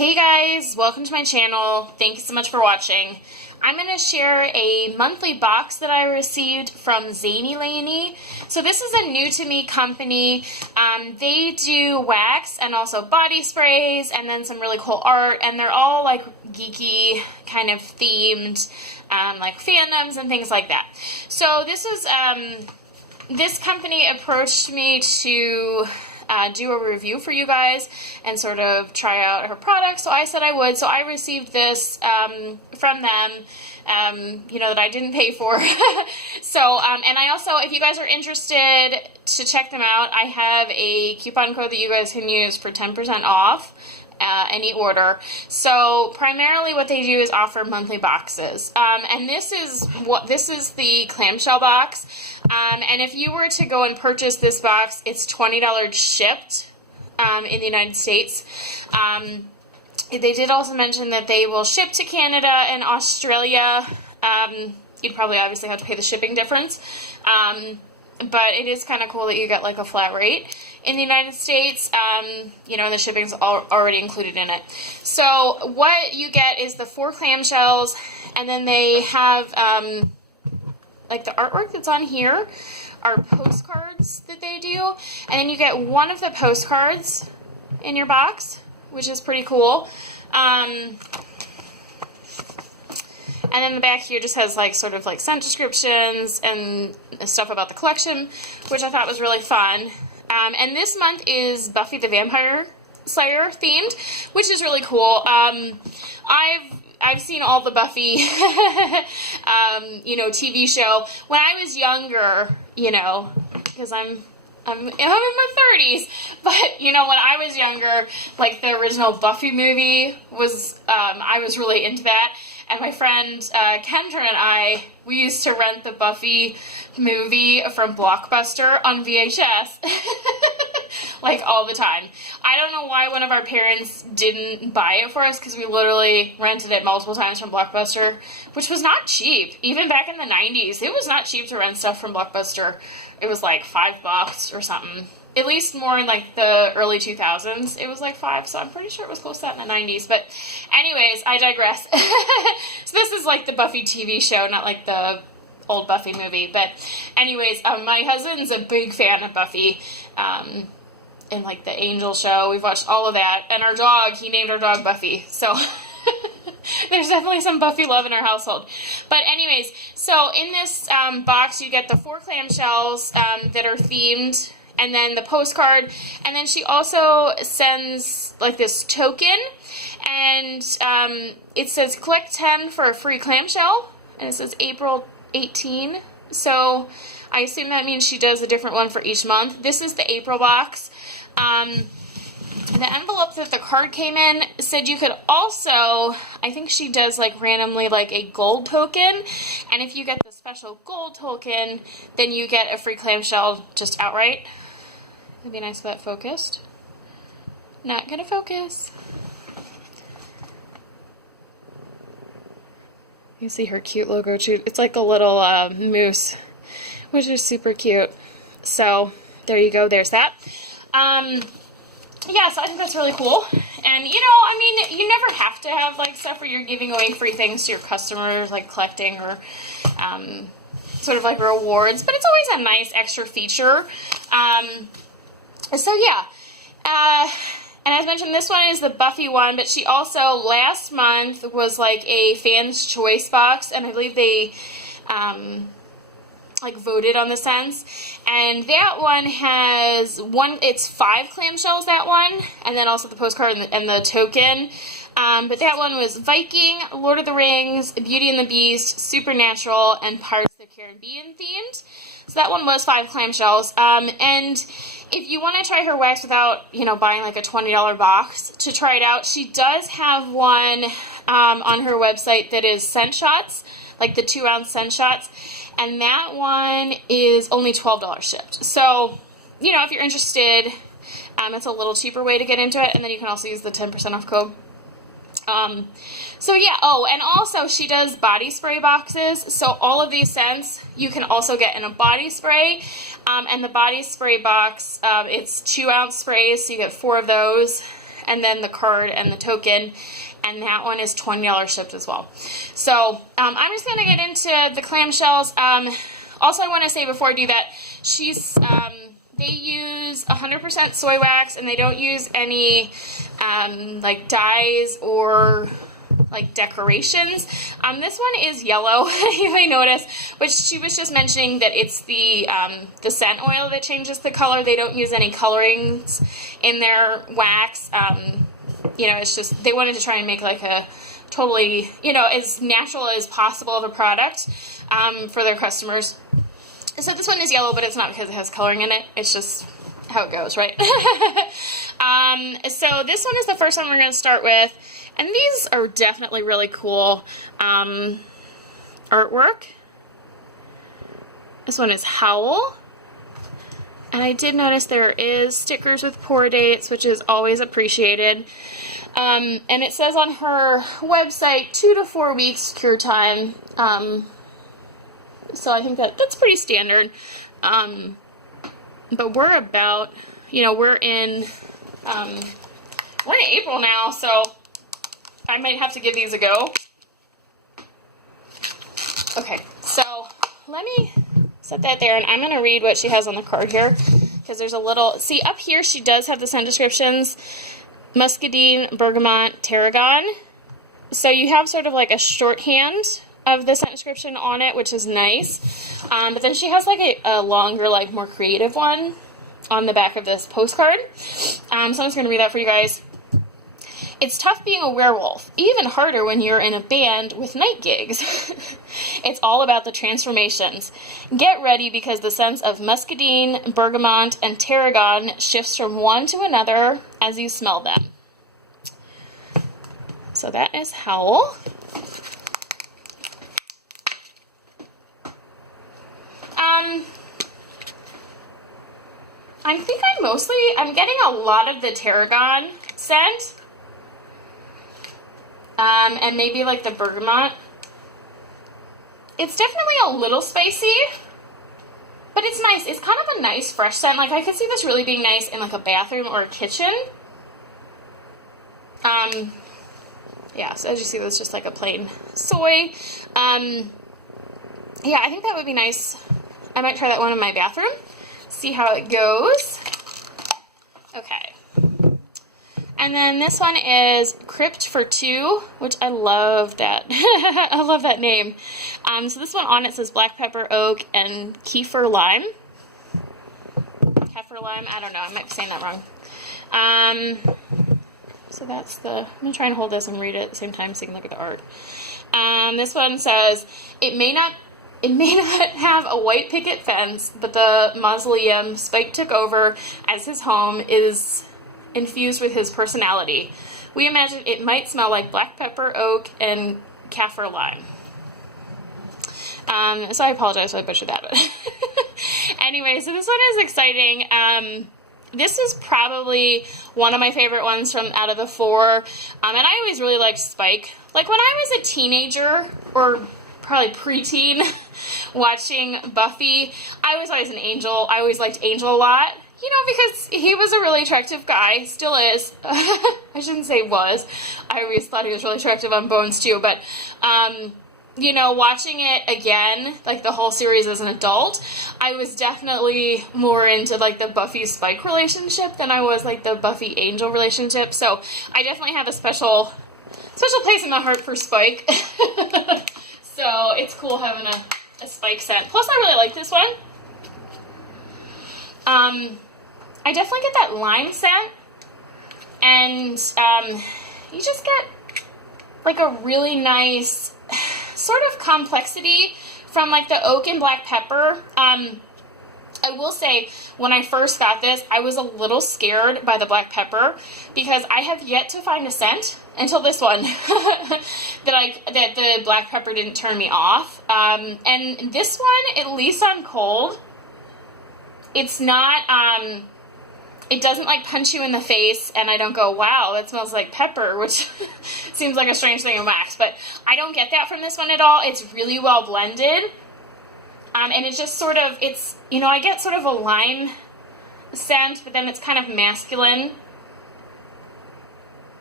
Hey guys, welcome to my channel. Thank you so much for watching. I'm going to share a monthly box that I received from Zainey Laney. So this is a new to me company. They do wax and also body sprays and then some really cool art, and they're all like geeky kind of themed, like fandoms and things like that. So this is, this company approached me to do a review for you guys and sort of try out her product, so I said I would. So I received this from them, that I didn't pay for. So, and I also, if you guys are interested to check them out, I have a coupon code that you guys can use for 10% off any order. So primarily what they do is offer monthly boxes, and this is the clamshell box, and if you were to go and purchase this box, it's $20 shipped in the United States. They did also mention that they will ship to Canada and Australia. You'd probably obviously have to pay the shipping difference, but it is kind of cool that you get like a flat rate in the United States, and the shipping's already included in it. So what you get is the 4 clamshells, and then they have, like the artwork that's on here are postcards that they do, and then you get one of the postcards in your box, which is pretty cool. And then the back here just has like sort of like scent descriptions and stuff about the collection, which I thought was really fun. And this month is Buffy the Vampire Slayer themed, which is really cool. I've seen all the Buffy, TV show when I was younger, because I'm in my 30s, but, when I was younger, like, the original Buffy movie was, I was really into that, and my friend, Kendra and we used to rent the Buffy movie from Blockbuster on VHS, like, all the time. I don't know why one of our parents didn't buy it for us, because we literally rented it multiple times from Blockbuster, which was not cheap. Even back in the 90s, it was not cheap to rent stuff from Blockbuster. It was like $5 or something. At least more in like the early 2000s, it was like $5, so I'm pretty sure it was close to that in the 90s. But anyways, I digress. So this is like the Buffy TV show, not like the old Buffy movie. But anyways, my husband's a big fan of Buffy, and like the Angel show. We've watched all of that. And our dog, he named our dog Buffy. So there's definitely some Buffy love in our household. But anyways, so in this box, you get the 4 clamshells that are themed, and then the postcard, and then she also sends like this token, and it says collect 10 for a free clamshell, and it says April 18, so I assume that means she does a different one for each month. This is the April box. The envelope that the card came in said you could also, I think she does like randomly like a gold token, and if you get the special gold token, then you get a free clamshell just outright. It'd be nice if that focused. Not gonna focus. You see her cute logo too. It's like a little moose, which is super cute. So there you go, there's that. Yeah, so I think that's really cool. And, you never have to have, like, stuff where you're giving away free things to your customers, like collecting or sort of like rewards. But it's always a nice extra feature. So, yeah. And as mentioned, this one is the Buffy one, but she also, last month, was, like, a Fan's Choice box, and I believe they voted on the scents, and that one has it's 5 clamshells, that one, and then also the postcard and the token, but that one was Viking, Lord of the Rings, Beauty and the Beast, Supernatural, and Pirates of the Caribbean themed. So that one was 5 clamshells, and if you want to try her wax without, buying like a $20 box to try it out, she does have one on her website that is scent shots, like the 2-ounce scent shots, and that one is only $12 shipped. So, if you're interested, it's a little cheaper way to get into it, and then you can also use the 10% off code. So yeah, oh, and also she does body spray boxes, so all of these scents you can also get in a body spray, and the body spray box, it's 2-ounce sprays, so you get 4 of those, and then the card and the token, and that one is $20 shipped as well. So I'm just gonna get into the clamshells. Also, I want to say before I do that, they use 100% soy wax, and they don't use any like dyes or like decorations. This one is yellow, you may notice, which she was just mentioning that it's the scent oil that changes the color. They don't use any colorings in their wax. You know, it's just, they wanted to try and make like a totally, you know, as natural as possible of a product for their customers. So this one is yellow, but it's not because it has coloring in it. It's just how it goes, right? So this one is the first one we're going to start with. And these are definitely really cool artwork. This one is Howl. And I did notice there is stickers with pour dates, which is always appreciated. And it says on her website 2 to 4 weeks cure time. So I think that's pretty standard. But we're about, you know, we're in April now, so I might have to give these a go. Okay, so let me set that there, and I'm going to read what she has on the card here, because there's a little, see up here she does have the scent descriptions, muscadine, bergamot, tarragon. So you have sort of like a shorthand of the scent description on it, which is nice. But then she has like a longer, like more creative one on the back of this postcard. So I'm just going to read that for you guys. It's tough being a werewolf, even harder when you're in a band with night gigs. It's all about the transformations. Get ready because the scents of muscadine, bergamot, and tarragon shifts from one to another as you smell them. So that is Howl. I think I'm getting a lot of the tarragon scent. And maybe like the bergamot. It's definitely a little spicy, but it's nice. It's kind of a nice fresh scent. Like I could see this really being nice in like a bathroom or a kitchen. Yeah, so as you see, that's just like a plain soy. Yeah, I think that would be nice. I might try that one in my bathroom. See how it goes. Okay. And then this one is Crypt for Two, which I love that. I love that name. So this one on it says black pepper, oak, and kefir lime. Kefir lime, I don't know, I might be saying that wrong. So that's the, I'm going to try and hold this and read it at the same time so you can look at the art. This one says, it may not have a white picket fence, but the mausoleum Spike took over as his home is infused with his personality. We imagine it might smell like black pepper, oak, and kaffir lime. So I apologize if I butchered that. But anyway, so this one is exciting. This is probably one of my favorite ones from out of the four. And I always really liked Spike. Like when I was a teenager, or probably preteen, watching Buffy, I was always an Angel. I always liked Angel a lot. You know, because he was a really attractive guy, still is. I shouldn't say was. I always thought he was really attractive on Bones too, but, you know, watching it again, like the whole series as an adult, I was definitely more into, like, the Buffy-Spike relationship than I was, like, the Buffy-Angel relationship, so I definitely have a special place in my heart for Spike. So it's cool having a Spike scent. Plus, I really like this one. I definitely get that lime scent, and you just get like a really nice sort of complexity from like the oak and black pepper. I will say, when I first got this, I was a little scared by the black pepper because I have yet to find a scent until this one that the black pepper didn't turn me off. And this one, at least on cold, it's not, it doesn't like punch you in the face and I don't go, wow, that smells like pepper, which seems like a strange thing in wax, but I don't get that from this one at all. It's really well blended. And it's just sort of, it's, you know, I get sort of a lime scent, but then it's kind of masculine.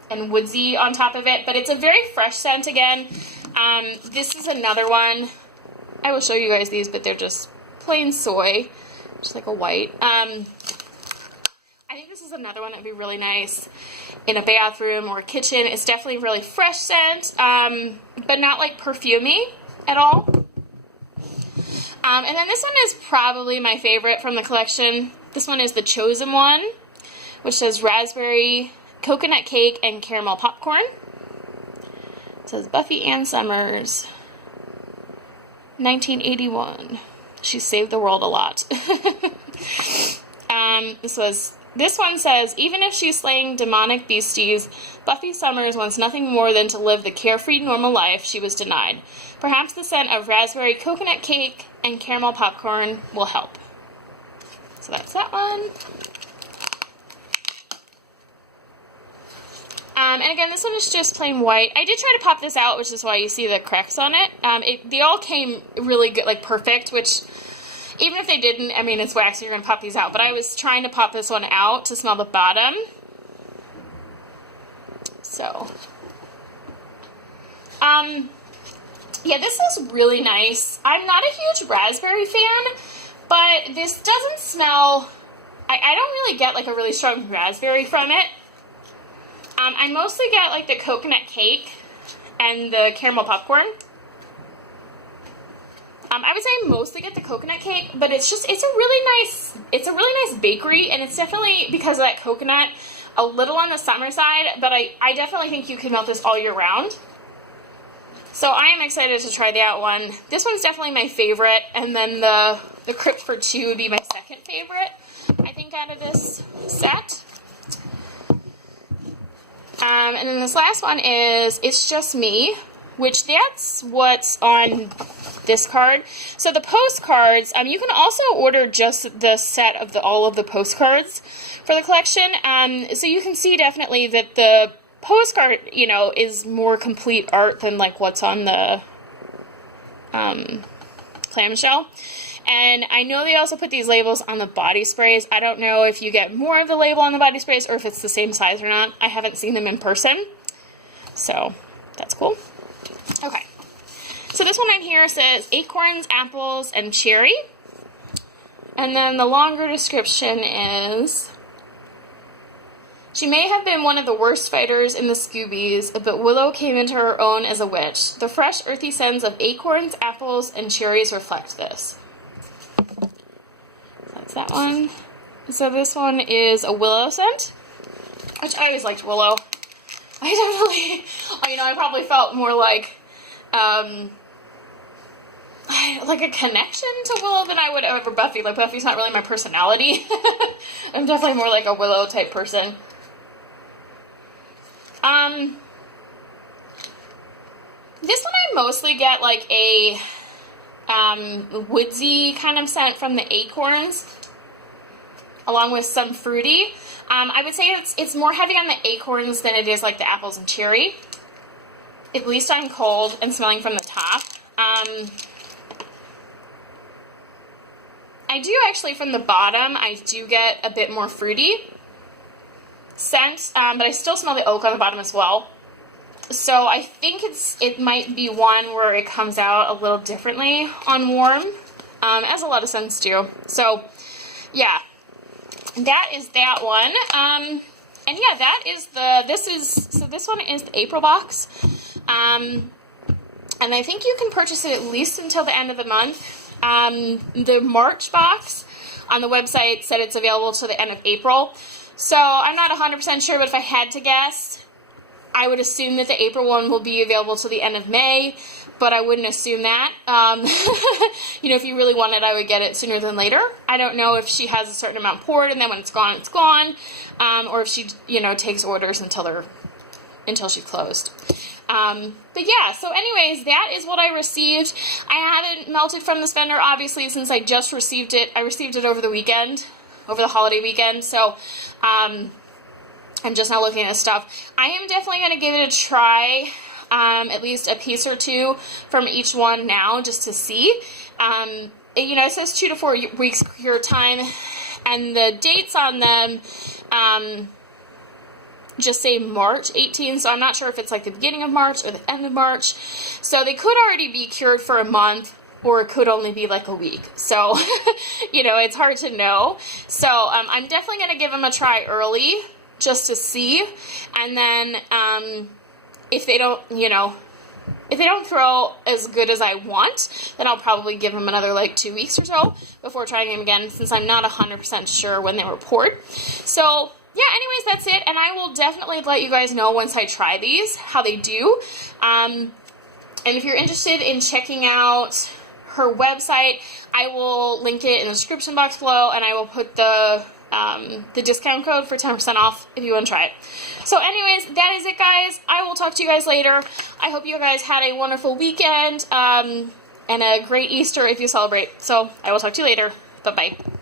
and woodsy on top of it, but it's a very fresh scent again. This is another one. I will show you guys these, but they're just plain soy, just like a white. I think this is another one that would be really nice in a bathroom or a kitchen. It's definitely a really fresh scent, but not like perfumey at all. And then this one is probably my favorite from the collection. This one is the Chosen One, which says raspberry, coconut cake, and caramel popcorn. It says Buffy Ann Summers, 1981. She saved the world a lot. This one says, even if she's slaying demonic beasties, Buffy Summers wants nothing more than to live the carefree normal life she was denied. Perhaps the scent of raspberry, coconut cake, and caramel popcorn will help. So that's that one. And again, this one is just plain white. I did try to pop this out, which is why you see the cracks on it. They all came really good, like perfect, which even if they didn't, I mean, it's wax, you're going to pop these out. But I was trying to pop this one out to smell the bottom. So, yeah, this is really nice. I'm not a huge raspberry fan, but this doesn't smell, I don't really get like a really strong raspberry from it. I mostly get like the coconut cake and the caramel popcorn. I would say I mostly get the coconut cake, but it's a really nice bakery, and it's definitely, because of that coconut, a little on the summer side, but I definitely think you can melt this all year round. So I am excited to try that one. This one's definitely my favorite, and then the Crypt for Two would be my second favorite, I think, out of this set. And then this last one is It's Just Me, which that's what's on this card. So the postcards, you can also order just the set of all of the postcards for the collection. So you can see definitely that the postcard, you know, is more complete art than like what's on the clamshell. And I know they also put these labels on the body sprays. I don't know if you get more of the label on the body sprays or if it's the same size or not. I haven't seen them in person. So that's cool. Okay. So this one on here says acorns, apples, and cherry. And then the longer description is, she may have been one of the worst fighters in the Scoobies, but Willow came into her own as a witch. The fresh, earthy scents of acorns, apples, and cherries reflect this. That's that one. So this one is a willow scent, which I always liked willow. I definitely, you know, I probably felt more like a connection to Willow than I would over Buffy. Like, Buffy's not really my personality. I'm definitely more like a Willow type person. This one I mostly get like a woodsy kind of scent from the acorns, along with some fruity. I would say it's more heavy on the acorns than it is like the apples and cherry, at least on cold and smelling from the top. I do actually, from the bottom, I do get a bit more fruity scent, but I still smell the oak on the bottom as well. So I think it might be one where it comes out a little differently on warm, as a lot of scents do. So yeah, that is that one. And yeah, that is this one is the April box. And I think you can purchase it at least until the end of the month. The March box on the website said it's available to the end of April. So I'm not 100% sure, but if I had to guess, I would assume that the April one will be available to the end of May, but I wouldn't assume that. You know, if you really want it, I would get it sooner than later. I don't know if she has a certain amount poured, and then when it's gone, it's gone, or if she, you know, takes orders until she's closed. But yeah, so anyways, that is what I received. I haven't melted from this vendor, obviously, since I just received it. I received it over the weekend, over the holiday weekend, so I'm just now looking at stuff. I am definitely going to give it a try, at least a piece or two from each one now, just to see. You know, it says 2 to 4 weeks cure time, and the dates on them, just say March 18th, so I'm not sure if it's like the beginning of March or the end of March. So they could already be cured for a month, or it could only be like a week. So, you know, it's hard to know. So I'm definitely going to give them a try early just to see. And then if they don't, you know, if they don't throw as good as I want, then I'll probably give them another like 2 weeks or so before trying them again, since I'm not 100% sure when they were poured. So yeah, anyways, that's it. And I will definitely let you guys know once I try these, how they do. And if you're interested in checking out her website, I will link it in the description box below, and I will put the discount code for 10% off if you want to try it. So anyways, that is it, guys. I will talk to you guys later. I hope you guys had a wonderful weekend and a great Easter if you celebrate. So I will talk to you later. Bye-bye.